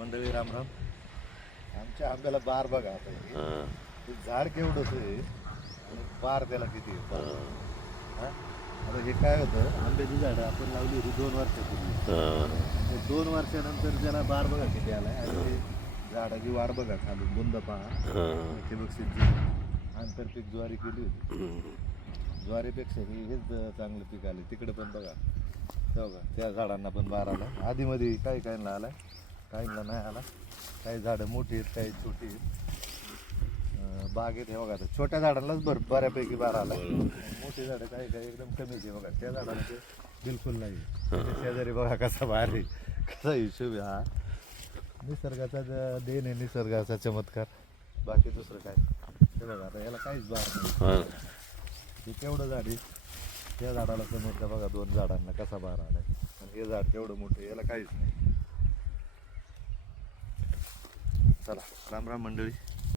मंडळी रामराम. आमच्या आंब्याला बार बघा आता हे. हां, ते झाड केवढंच आहे आणि बार त्याला किती आहे बार. हा? आता हे काय होतं, आंब्याची झाडं आपण लावली होती 2 वर्षापूर्वी. हां, ते 2 वर्षानंतर त्याला बार बघा किती आलाय आणि ते झाडाची वाढ बघा खाली बुंद पहा. हां. ठिबक सिंचन आंतरपीक ज्वारी केली होती. ज्वारीपेक्षा हेच चांगलं पीक आले. तिकडे पण बघा ते बघा त्या झाडांना पण बार आला. आधीमध्ये काही काहींना आला, काहींना नाही आला. काही झाडं मोठी आहेत, काही छोटी आहेत. बागेत हे बघा आता छोट्या झाडांनाच बऱ्यापैकी बार आला. मोठी झाडं काही काही एकदम कमीच आहे बघा. त्या झाडाला ते बिलकुल नाही. त्याच्या शेजारी बघा कसा बार आहे, कसा हिशोब आहे. हा निसर्गाचा देण आहे, निसर्गाचा चमत्कार, बाकी दुसरं काय. ते बघा आता याला काहीच बार नाही. हां. हे केवढं झाड आहे, त्या झाडाला समजलं बघा 2 झाडांना कसा बार आलाय. आणि हे झाड केवढं मोठं, याला काहीच नाही. चला राम राम मंडळी.